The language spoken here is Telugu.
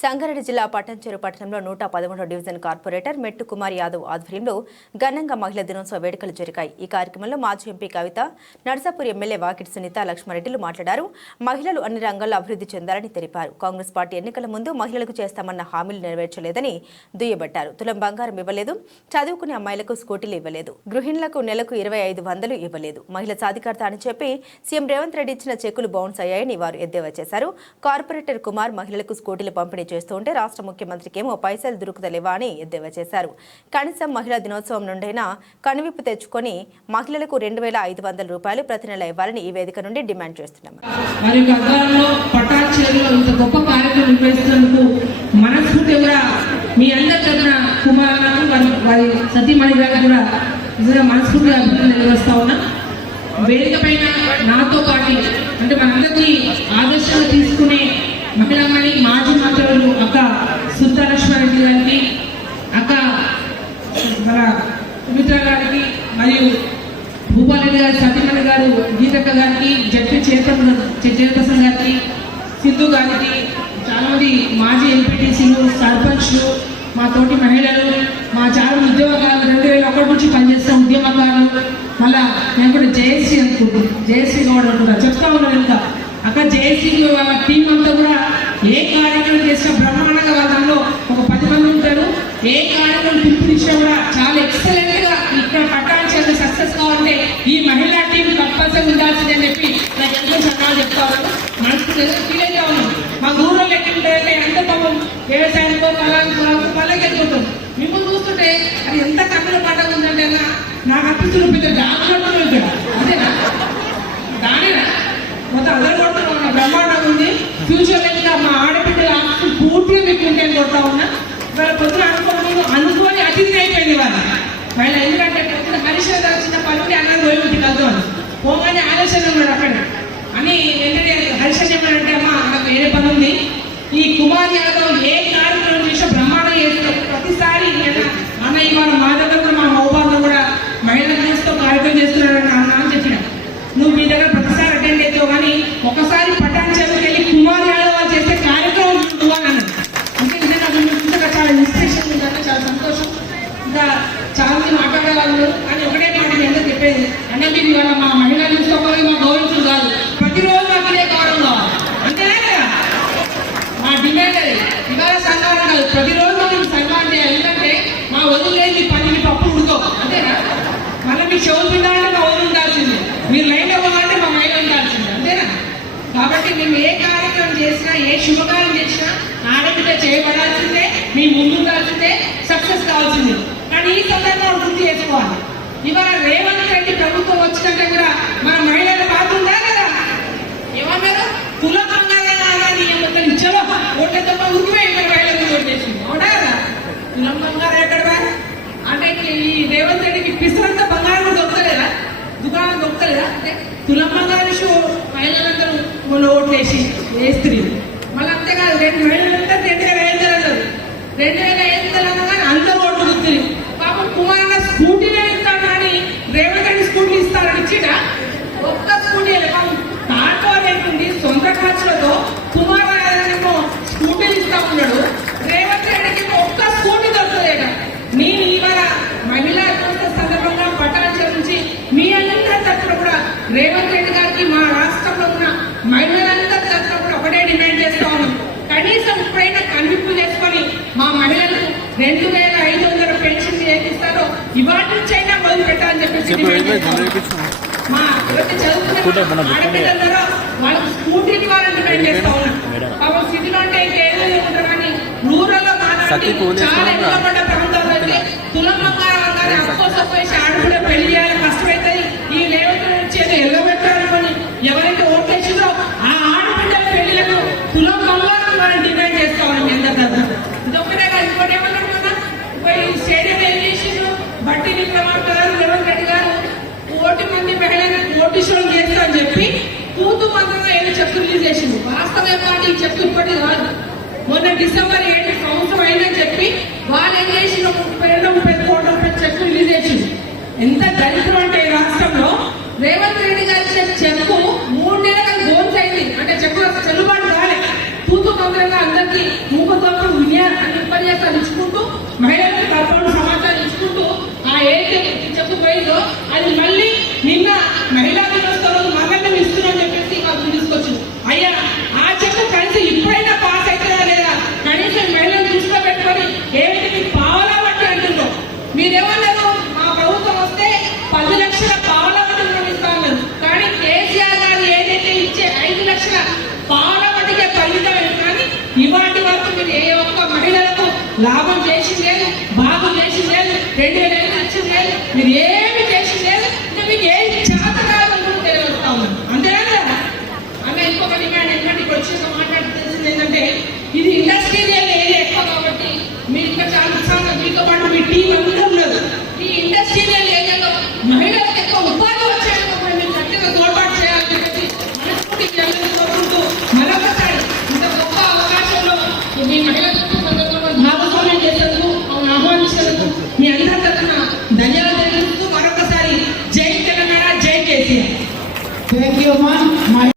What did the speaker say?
సంగారెడ్డి జిల్లా పట్టంచెరు పట్టణంలో 111వ డివిజన్ కార్పొరేటర్ మెట్టు కుమార్ యాదవ్ ఆధ్వర్యంలో ఘనంగా మహిళా దినోత్సవ వేడుకలు జరిగాయి. ఈ కార్యక్రమంలో మాజీ ఎంపీ కవిత, నర్సాపూర్ ఎమ్మెల్యే వాకిటి సునీత లక్ష్మారెడ్డిలు మాట్లాడారు. మహిళలు అన్ని రంగాల్లో అభివృద్ధి చెందాలని తెలిపారు. కాంగ్రెస్ పార్టీ ఎన్నికల ముందు మహిళలకు చేస్తామన్న హామీలు నెరవేర్చలేదని దుయ్యబట్టారు. తులం బంగారం ఇవ్వలేదు, చదువుకునే అమ్మాయిలకు స్కూటీలు ఇవ్వలేదు, గృహిణులకు నెలకు 2500 ఇవ్వలేదు, మహిళా సాధికారత అని చెప్పి సీఎం రేవంత్ రెడ్డి ఇచ్చిన చెక్కులు బౌన్స్ అయ్యాయని వారు ఎద్దేవా చేశారు. కార్పొరేటర్ కుమార్ మహిళలకు స్కూటీలు పంపిణీ చేస్తుంటే రాష్ట్ర ముఖ్యమంత్రికి ఏమో పైసలు దొరుకుతలేవా అని ఎద్దేవా చేశారు. కనీసం మహిళా దినోత్సవం నుండైనా కనువిప్పు తెచ్చుకొని మహిళలకు 2500 రూపాయలు ప్రతి నెల ఇవ్వాలని ఈ వేదిక నుండి డిమాండ్ చేస్తున్నాం. వేదిక పైన నాతో పాటు అంటే మనందరికీ ఆదర్శంగా తీసుకునే మహిళామణి మాజీ మంత్రులు అక్క సునీత లక్ష్మారెడ్డి గారికి, అక్క మన సుమిత్ర గారికి, మరియు భూపాలరెడ్డి గారి సతీమణి గారు గీతక్క గారికి, జడ్పీ చైర్పర్సన్ గారికి, సింధు గారికి, చాలా మంది మాజీ ఎంపీటీసీలు, సర్పంచ్లు, మా తోటి మహిళలు, మా చాలా ఉద్యోగాలు 2001 నుంచి పనిచేస్తున్న ఉద్యమకారులు, మళ్ళా నేను కూడా జయశ్రీ అనుకుంటున్నాను, జయశ్రీ గౌడ్ అనుకుంటా చెప్తా ఉన్నాను. ఇంకా అక్కడ జయశ్రీ వాళ్ళ టీం అంతా కూడా ఏ కార్యక్రమం చేసినా బ్రహ్మాండంగా వాళ్ళలో ఒక 10 మంది ఉంటారు. ఏ కార్యక్రమం పిలుపునిచ్చినా కూడా చాలా ఎక్సలెంట్ గా ఇక్కడ పట్టాల్సి సక్సెస్ కావాలంటే ఈ మహిళా టీం కంపల్సరీ ఉండాల్సిందే అని చెప్పి నాకు ఎంతో సన్నాలు చెప్తా ఉన్నాను. మనసు ఫీల్ అయితే ఉన్నాం. మా ఊళ్ళో లెక్కుంటే ఎంత పాపం వ్యవసాయంలో పల్లకి వెళ్తుంటాం. మిమ్మల్ని చూస్తుంటే అది ఎంత కన్నుల పండుగ ఉందంటే నాకు అనిపిస్తున్న పెద్ద డాక్టర్ ఇక్కడ అదేనా దానేనా మొత్తం అందరూ కొడుతున్నా బ్రహ్మాండంగా ఉంది. ఫ్యూచర్ ఇంకా మా ఆడబిడ్డల ఆస్తులు పూర్తిగా మీకు ఉంటాయని కొడతా ఉన్నా. వాళ్ళ పొద్దున అనుకోని అతిథి అయిపోయింది వాళ్ళ ఎందుకంటే పొద్దున హరీశ్వర చిన్న పనుండి అన్నది పోయి ఇంటికి వెళ్తాం పోగానే ఆలోచన ఉన్నాడు అక్కడ అని వెంటనే హరీశ్వర్ ఏమన్నాడంటే అమ్మ నాకు వేరే పని ఉంది, ఈ కుమార్ యాదవ్ ఏ కార్యక్రమం చేసినా బ్రహ్మాండం చేస్తారు ప్రతిసారి అన్న ఇవాళ మా దగ్గర కూడా మా మౌబాద్లో కూడా మహిళా దినోత్సవ కార్యక్రమం చేస్తున్నాడు అన్న అని చెప్పిన. నువ్వు మీ దగ్గర ప్రతిసారి అటెండ్ అవుతావు కానీ ఒకసారి పట్టాంచెరువుకి వెళ్ళి కుమార్ యాదవ్ చేసే కార్యక్రమం నువ్వు అని అన్నాడు. అంటే నిజంగా ఇంతగా చాలా ఇన్స్పిరేషన్ ఉందంటే చాలా సంతోషం. ఇంకా చాలా మంది మాట్లాడేవాళ్ళు కానీ ఒకటే మాట మీ అందరూ చెప్పేది అన్న మీరు ఇవాళ మా మహిళా దినోత్సవం మా గౌరవించులు కాదు, ప్రతిరోజు మాకు ఇదే గౌరవం కావాలి అంతేనా కదా మా డిమాండ్. అది ఇవాళ సన్మానం కాదు, ప్రతిరోజు మనం సన్మానం చేయాలి. ఎందుకంటే మా వదిలేని పని పప్పు ఉడుకో అంతేనా. మళ్ళీ మీకు చెవులు ఉండాలంటే మా వదిలి ఉండాల్సిందే, మీరు లైన్ అవ్వాలంటే మా మైలు ఉండాల్సిందే అంతేనా. కాబట్టి మేము ఏ కార్యక్రమం చేసినా ఏ శుభకార్యం చేసినా ఆడబిడ్డ చేయబడాల్సిందే, మీ ముందు ఉండాల్సిందే, సక్సెస్ కావాల్సిందే. కానీ ఈ సందర్భంలో గుర్తు చేసుకోవాలి, ఇవాళ రేవంత్ రెడ్డి ప్రభుత్వం వచ్చినట్టే కూడా మన మహిళల పాత్ర ఉందా కదా. ఏమన్నారు కుల బంగారం చలో ఓట్లతో ఉరికిపోయి మహిళలు ఓటేసింది అవునా కదా. కులం బంగారం ఎక్కడ అంటే ఈ రేవంత్ రెడ్డికి పిసరంతా బంగారం కూడా దొరకలేదా, దుకాణం దొరకలేదా. అంటే తులం బంగారం షో మహిళలందరూ మొన్న ఓట్లేసి వేస్త్రీ మళ్ళీ అంతేకాదు 2 మహిళలంతా 2500 అన్నారు. 2500 అన్నా కానీ అందరూ ఓట్లు గుర్తుంది. పాపం కుమార్ స్కూటీనే ఇస్తాడు కానీ రేవంత్ రెడ్డి స్కూటీ ఇస్తారని ఇచ్చినా ఒక్క స్కూటీ పాపం ఆటో అనేది సొంత ఖర్చులతో కుమార్ ఏమో స్కూటీలు ఇస్తా ఉన్నాడు. రేవంత్ రెడ్డికి ఒక్క స్కూటీ దొరుకుతుందట. నేను ఇవాళ మహిళా దినోత్సవ సందర్భంగా పట్టాంచెరు నుంచి మీ అందరి తరఫున కూడా రేవంత్ రెడ్డి గారికి మా రాష్ట్రంలో ఉన్న మహిళలందరి తరఫున కూడా ఒకటే డిమాండ్ చేస్తా ఉన్నాం. కనీసం ఇప్పుడైనా కనిపింపు చేసుకొని మా మహిళలకు 2500 పెన్షన్ ఏకిస్తారో ఇవాటి నుంచి అయినా మొదలు పెట్టాలని చెప్పేసి మా చదువుకున్న ఆడపిల్లలందరూ వాళ్ళకి స్కూటీని వాళ్ళని డిమాండ్ చేస్తా ఉన్నాం. పాపం సిటీలో అంటే ఇంకేదో ఉంటారు కానీ రూరల్ లో చాలా ఎన్నోపడ్డ ప్రాంతాలు అయితే తులం బంగారం కానీ అప్పేసి ఆడపిల్ల పెళ్లి చేయాలి కష్టమవుతుంది. ఈ రేవంత్ నుంచి ఎల్లబెట్టాలనుకొని ఎవరైతే ఓట్లేసిందో ఆ ఆడపిల్లల పెళ్లిలకు తులం బంగారం వాళ్ళని డిమాండ్ చేస్తా ఉన్నాం. ఎంత ఇదొక్కటే కాదు, ఇంకోటి ఏమన్నారు కదా ఈ స్టేడియం ఏం చేసిండు బట్టి విక్రమార్క గారు రేవంత్ రెడ్డి గారు 1 మంది మహిళలను నోటీసులు చేస్తా అని చెప్పి కూతు మంత్రంగా 7 చెక్కులు రిలీజ్ చేసిండు. వాస్తవం పాటు ఈ చెక్కు ఇప్పటి కాదు, మొన్న డిసెంబర్ 7 సంవత్సరం అయిందని చెప్పి వాళ్ళు ఏం చేసి 32-30 కోట్ల రూపాయల చెక్కు రిలీజ్ చేసిండు. ఎంత దరిద్రం అంటే ఈ రాష్ట్రంలో రేవంత్ రెడ్డి గారి చెక్కు 3 నెలలకు బోన్స్ అయింది. అంటే చెక్కు చెల్లుబాటు కాలే, తూతు మంత్రంగా అందరికీ మూకతో ఉపన్యాసాలు ఇచ్చుకుంటూ మహిళలకు తప్పని సమాచారం ఇచ్చుకుంటూ ఆ ఏదైతే చెప్పుపోయిందో అది మళ్ళీ నిన్న మహిళా దినోత్సవం రోజు మగన్నం ఇస్తున్నామని చెప్పేసి మాకు తీసుకొచ్చింది. అయ్యా ఆ చెప్పు కలిసి ఇప్పుడైనా పాస్ అవుతుందా లేదా, కనీసం మహిళలు దృష్టిలో పెట్టుకొని ఏమైతే మీకు పావలా బట్టి అంటుందో మీరేమన్నారు, మా ప్రభుత్వం వస్తే 10 లక్షల పావలా బట్టి మనం ఇస్తా ఉన్నారు. కానీ కేసీఆర్ గారు ఏదైతే ఇచ్చే 5 లక్షల పావలా బట్టికే పరిమితమైన కానీ ఇవాటి వరకు మీరు ఏ ఒక్క మహిళలకు లాభం చేసింది లేదు, బాగు చేసింది లేదు, 2000 ఇచ్చింది లేదు, మీరు ఏమి చేసింది లేదు. ఇంకా మీకు ఏమి చేత కావాలనుకుంటూ తెలియజేస్తా ఉన్నాను. అంతేనా కదా? ఆమె ఇంకొక డిమాండ్ ఎందుకంటే ఇక్కడ వచ్చేసి మాట్లాడి తెలిసింది ఏంటంటే ఇది ఇండస్ట్రియల్ ఏరియా ఎక్కువ కాబట్టి మీరు ఇంకా చాలా ఉత్సాహంగా మీతో పాటు మీ టీం అందరూ ఉన్నారు. ఈ ఇండస్ట్రియల్ ఏరియాలో మహిళలకు ఎక్కువ ఉపాధి వచ్చేందుకు కూడా మీరు గట్టిగా తోడ్పాటు చేయాలని చెప్పేసి మనస్ఫూర్తికి అందరినీ కోరుకుంటూ మరొకసారి ఇంత గొప్ప అవకాశంలో మీ మహిళలకు భాగస్వామ్యం చేసేందుకు ఆహ్వానించేందుకు మీ అందరి తరఫున ధన్యవాదాలు తెలుపుతూ మరొకసారి జై తెలంగాణ, జై కేసీఆర్. Thank you, man.